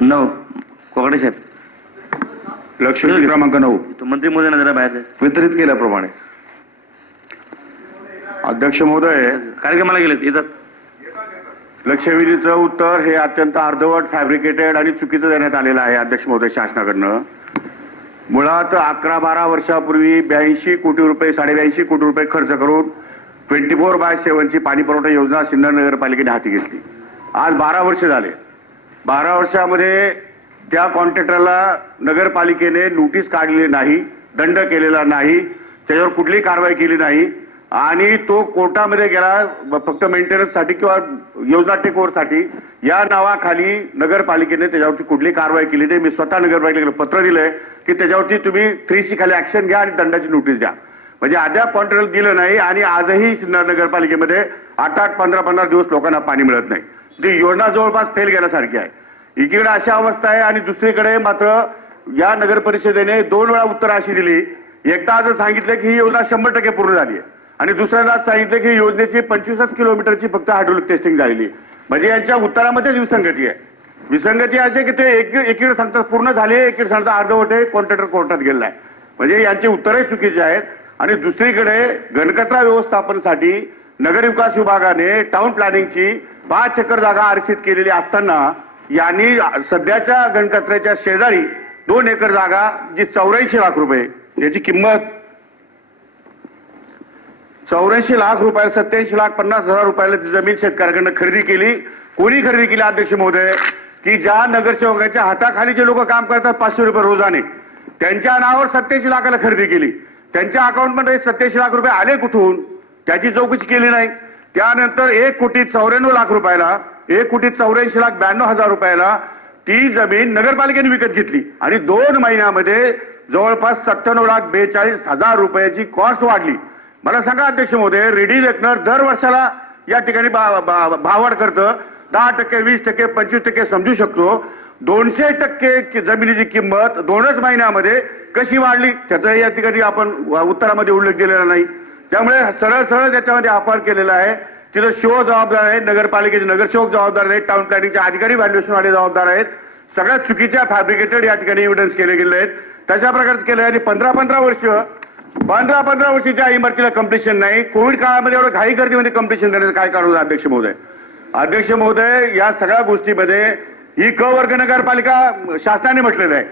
नऊ. कोकडे साहेब. लक्षवेधी क्रमांक नऊ. तो मंत्री मोदी जरा बाहेर. वितरित केल्याप्रमाणे. अध्यक्ष महोदय. कार्यक्रमाला गेलेत. येतात लक्षवेधीचं उत्तर हे अत्यंत अर्धवट फॅब्रिकेटेड आणि चुकीचं देण्यात आलेलं आहे अध्यक्ष महोदय शासनाकडनं. मुळात अकरा बारा वर्षापूर्वी ब्याऐंशी कोटी रुपये साडेब्याऐंशी कोटी रुपये खर्च करून ट्वेंटी फोर बाय सेव्हनची पाणी पुरवठा योजना सिन्नर नगरपालिकेने हाती घेतली. आज बारा वर्ष झाले. बारा वर्षामध्ये त्या कॉन्ट्रॅक्टरला नगरपालिकेने नोटीस काढलेली नाही दंड केलेला नाही त्याच्यावर कुठलीही कारवाई केली नाही आणि तो कोर्टामध्ये गेला फक्त मेंटेनन्ससाठी किंवा योजना टेकओव्हरसाठी या नावाखाली नगरपालिकेने त्याच्यावरती कुठली कारवाई केली नाही. मी स्वतः नगरपालिकेला पत्र दिलंय की त्याच्यावरती तुम्ही थ्री सी खाली ऍक्शन घ्या आणि दंडाची नोटीस द्या. म्हणजे अद्याप कॉन्ट्रॅक्ट दिलं नाही आणि आजही नगरपालिकेमध्ये आठ आठ पंधरा पंधरा दिवस लोकांना पाणी मिळत नाही. ती योजना जवळपास फेल गेल्यासारखी आहे. एकीकडे अशी अवस्था आहे आणि दुसरीकडे मात्र या नगर परिषदेने दोन वेळा उत्तर अशी दिली. एकदा आज सांगितलं की ही योजना शंभर टक्के पूर्ण झाली आहे. आणि दुसऱ्यांदा सांगितलं की योजनेची पंचवीसच किलोमीटरची फक्त हायड्रोलिक टेस्टिंग झालेली आहे. म्हणजे यांच्या उत्तरामध्येच विसंगती आहे. विसंगती अशी की ते एक एकीकडे सांगतात पूर्ण झाली आहे एकीकडे सांगतात अर्धवट आहे कॉन्ट्रॅक्टर कोर्टात गेलेला आहे. म्हणजे यांची उत्तरही चुकीची आहेत. आणि दुसरीकडे गणकचरा व्यवस्थापनासाठी नगरविकास विभागाने टाउन प्लॅनिंगची पाच एकर जागा आरक्षित केलेली असताना यांनी सध्याच्या गणकचऱ्याच्या शेजारी दोन एकर जागा जी चौऱ्याऐंशी लाख रुपये याची किंमत चौऱ्याऐंशी लाख रुपयाला सत्याऐंशी लाख पन्नास हजार रुपयाला ती जमीन शेतकऱ्याकडनं खरेदी केली. कोणी खरेदी केली अध्यक्ष महोदय? की ज्या नगरसेवकाच्या हाताखाली जे लोक काम करतात पाचशे रुपये रोजाने त्यांच्या नावावर सत्याऐंशी लाखाला खरेदी केली. त्यांच्या अकाउंटमध्ये सत्याऐंशी लाख रुपये आले कुठून? त्याची चौकशी केली नाही. त्यानंतर एक कोटी चौऱ्याण्णव लाख रुपयाला एक कोटी चौऱ्याऐंशी लाख ब्याण्णव हजार रुपयाला ती जमीन नगरपालिकेने विकत घेतली. आणि दोन महिन्यामध्ये जवळपास सत्त्याण्णव लाख बेचाळीस हजार रुपयाची कॉस्ट वाढली. मला सांगा अध्यक्ष महोदय रेडी लेखनर दर वर्षाला या ठिकाणी भाववाढ करतं. दहा टक्के वीस टक्के पंचवीस टक्के समजू शकतो. दोनशे टक्के जमिनीची किंमत दोनच महिन्यामध्ये कशी वाढली? त्याचा या ठिकाणी आपण उत्तरामध्ये उल्लेख केलेला नाही. त्यामुळे सरळ सरळ त्याच्यामध्ये अपार केलेला आहे. तिथं शो जबाबदार आहे नगरपालिकेचे नगरसेवक जबाबदार आहेत टाउन प्लॅनिंगचे अधिकारी व्हॅल्युएशनवाले जबाबदार आहेत. सगळ्यात चुकीच्या फॅब्रिकेटेड या ठिकाणी एव्हिडन्स केले गेले आहेत. तशा प्रकारचं केलं आहे आणि पंधरा पंधरा वर्ष पंधरा पंधरा वर्षीच्या इमारतीला कम्प्लिशन नाही कोविड काळामध्ये एवढं घाई गर्दीमध्ये कम्प्लिशन देण्याचं काय कारण होतं अध्यक्ष महोदय? अध्यक्ष महोदय या सगळ्या गोष्टीमध्ये ही क वर्ग नगरपालिका शासनाने म्हटलेलं आहे.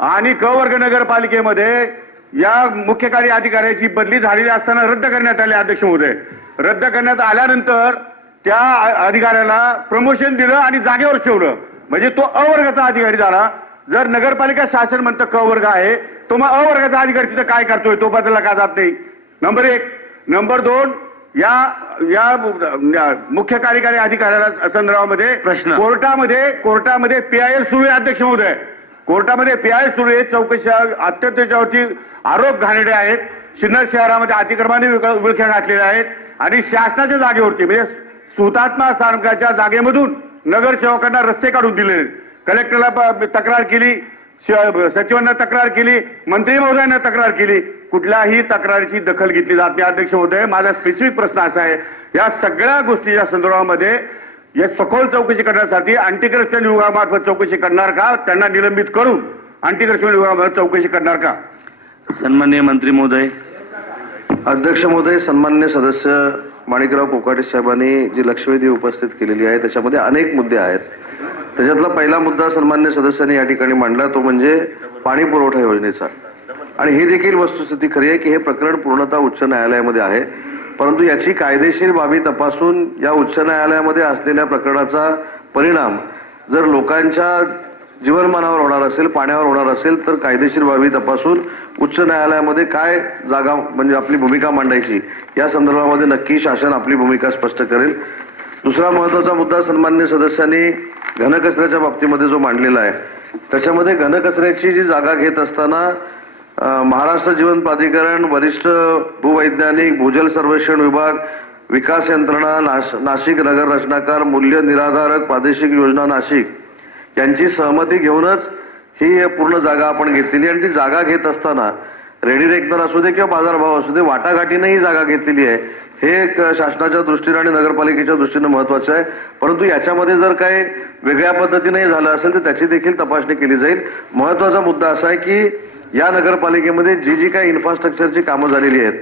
आणि क वर्ग नगरपालिकेमध्ये या मुख्य कार्य अधिकाऱ्याची बदली झालेली असताना रद्द करण्यात आली अध्यक्ष महोदय रद्द करण्यात आल्यानंतर त्या अधिकाऱ्याला प्रमोशन दिलं आणि जागेवर ठेवलं. म्हणजे तो अ वर्गाचा अधिकारी झाला. जर नगरपालिका शासन म्हणतं क वर्ग आहे तो मग अ वर्गाचा अधिकारी तिथं काय करतोय तो बदलला का जात नाही? नंबर एक. नंबर दोन या या मुख्य कार्यकारी अधिकाऱ्याला संदर्भामध्ये प्रश्न. कोर्टामध्ये कोर्टामध्ये पीआयएल सुरू आहे अध्यक्ष महोदय कोर्टामध्ये पीआयएल सुरू आहे. चौकशा अत्यंतच्यावरती आरोप घाणेरडे आहेत. सिन्नर शहरामध्ये अतिक्रमाने विळख्या घातलेल्या आहेत. आणि शासनाच्या जागेवरती म्हणजे सुतात्मा स्थानकाच्या जागेमधून नगरसेवकांना रस्ते काढून दिले. कलेक्टरला प- तक्रार केली श- सचिवांना तक्रार केली मंत्री महोदयांना तक्रार केली. कुठल्याही तक्रारीची दखल घेतली जात नाही. अध्यक्ष महोदय माझा स्पेसिफिक प्रश्न असा आहे. या सगळ्या गोष्टीच्या संदर्भामध्ये या सखोल चौकशी करण्यासाठी अँटी करप्शन विभागामार्फत चौकशी करणार का? त्यांना निलंबित करून अँटी करप्शन विभागामार्फत चौकशी करणार का? सन्माननीय मंत्री महोदय. अध्यक्ष महोदय सन्मान्य सदस्य माणिकराव कोकाटे साहेबांनी जी लक्षवेधी उपस्थित केलेली आहे त्याच्यामध्ये अनेक मुद्दे आहेत. त्याच्यातला पहिला मुद्दा सन्मान्य सदस्यांनी या ठिकाणी मांडला तो म्हणजे पाणी पुरवठा योजनेचा. आणि ही देखील वस्तुस्थिती खरी आहे की हे प्रकरण पूर्णतः उच्च न्यायालयामध्ये आहे. परंतु याची कायदेशीर बाबी तपासून या उच्च न्यायालयामध्ये असलेल्या प्रकरणाचा परिणाम जर लोकांच्या जीवनमानावर होणार असेल पाण्यावर होणार असेल तर कायदेशीर बाबी तपासून उच्च न्यायालयामध्ये काय जागा म्हणजे आपली भूमिका मांडायची या संदर्भामध्ये नक्की शासन आपली भूमिका स्पष्ट करेल. दुसरा महत्त्वाचा मुद्दा सन्मान्य सदस्यांनी घनकचऱ्याच्या बाबतीमध्ये जो मांडलेला आहे त्याच्यामध्ये घनकचऱ्याची जी जागा घेत असताना महाराष्ट्र जीवन प्राधिकरण वरिष्ठ भूवैज्ञानिक भूजल सर्वेक्षण विभाग विकास यंत्रणा नाश नाशिक नगर रचनाकार मूल्य निराधारक प्रादेशिक योजना नाशिक यांची सहमती घेऊनच ही पूर्ण जागा आपण घेतलेली आणि ती जागा घेत असताना रेडी रेकनर असू दे किंवा बाजारभाव असू दे वाटाघाटीने ही जागा घेतलेली आहे. हे एक शासनाच्या दृष्टीने आणि नगरपालिकेच्या दृष्टीने महत्वाचं आहे. परंतु याच्यामध्ये जर काही वेगळ्या पद्धतीने झालं असेल तर त्याची देखील तपासणी केली जाईल. महत्त्वाचा मुद्दा असा आहे की या नगरपालिकेमध्ये जी जी काही इन्फ्रास्ट्रक्चरची कामं झालेली आहेत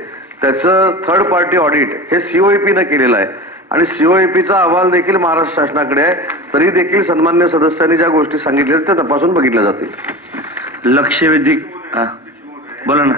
त्याचं थर्ड पार्टी ऑडिट हे सीओईपीनं केलेलं आहे. आणि सीओईपीचा अहवाल देखील महाराष्ट्र शासनाकडे आहे तरी देखील सन्मान्य सदस्यांनी ज्या गोष्टी सांगितल्या आहेत त्या तपासून बघितल्या जातील. लक्षवेधी. बोला ना.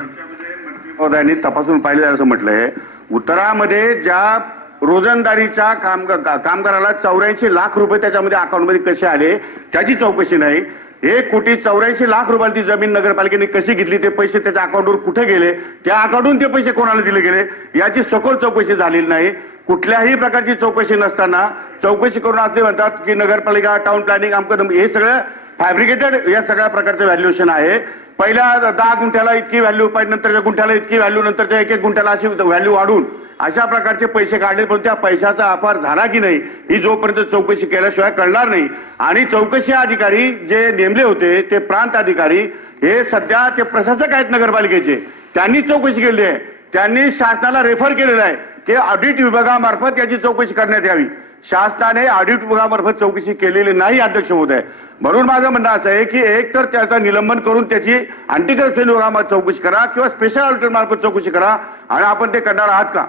महोदयांनी तपासून पाहिलं असं म्हटलंय. उत्तरामध्ये ज्या रोजंदारीच्या काम कामगाराला चौऱ्याऐंशी लाख रुपये त्याच्यामध्ये अकाउंटमध्ये कसे आले त्याची चौकशी नाही. एक कोटी चौऱ्याऐंशी लाख रुपयाला ती जमीन नगरपालिकेने कशी घेतली ते पैसे त्याच्या अकाउंटवर कुठे गेले त्या अकाउंटून ते पैसे कोणाला दिले गेले? याची सखोल चौकशी झालेली नाही. कुठल्याही प्रकारची चौकशी नसताना चौकशी करून असे म्हणतात की नगरपालिका टाउन प्लॅनिंग आमकं हे सगळं फॅब्रिकेटेड या सगळ्या प्रकारचं व्हॅल्युएशन आहे. पहिल्या दहा गुंठ्याला इतकी व्हॅल्यू पाहिजे नंतरच्या गुंठ्याला इतकी व्हॅल्यू नंतरच्या एक एक गुंठ्याला अशी व्हॅल्यू वाढून अशा प्रकारचे पैसे काढले पण त्या पैशाचा अपार झाला की नाही ही जोपर्यंत चौकशी केल्याशिवाय कळणार नाही. आणि चौकशी अधिकारी जे नेमले होते ते प्रांत अधिकारी हे सध्या ते प्रशासक आहेत नगरपालिकेचे. त्यांनी चौकशी केली आहे. त्यांनी शासनाला रेफर केलेलं आहे. की ऑडिट विभागामार्फत याची चौकशी करण्यात यावी. शासनाने ऑडिट विभागामार्फत चौकशी केलेली नाही अध्यक्ष महोदय. म्हणून माझं म्हणणं असं आहे की एक तर त्याचं निलंबन करून त्याची अँटी करप्शन विभागामार्फत चौकशी करा किंवा स्पेशल ऑडिटर मार्फत चौकशी करा. आणि आपण ते करणार आहात का?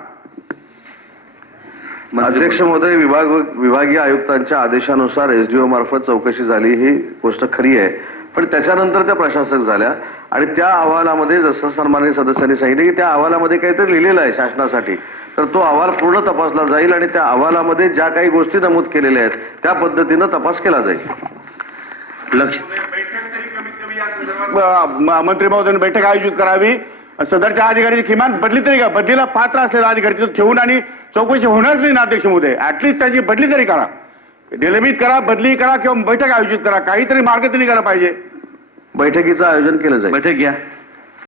मंत्री- अध्यक्ष महोदय विभाग विभागीय आयुक्तांच्या आदेशानुसार एसडीओ मार्फत चौकशी झाली ही गोष्ट खरी आहे. पण त्याच्यानंतर त्या प्रशासक झाल्या. आणि त्या अहवालामध्ये जसं सन्मान्य सदस्यांनी सांगितलं की त्या अहवालामध्ये काहीतरी लिहिलेलं आहे शासनासाठी. तर तो अहवाल पूर्ण तपासला जाईल आणि त्या अहवालामध्ये ज्या काही गोष्टी नमूद केलेल्या आहेत त्या पद्धतीनं तपास केला जाईल. लक्ष मंत्री महोदयांनी बैठक आयोजित करावी. सदरच्या अधिकाऱ्याची किमान बदली तरी का बदलीला पात्र असलेला अधिकारी ठेवून आणि चौकशी होणारच नाही ना अध्यक्ष महोदय? ऍटलीस्ट त्याची बदली तरी करा. निलंबित करा बदली करा किंवा बैठक आयोजित करा. काहीतरी मार्ग तरी निघाला पाहिजे. बैठकीचं आयोजन केलं जाईल. बैठक घ्या.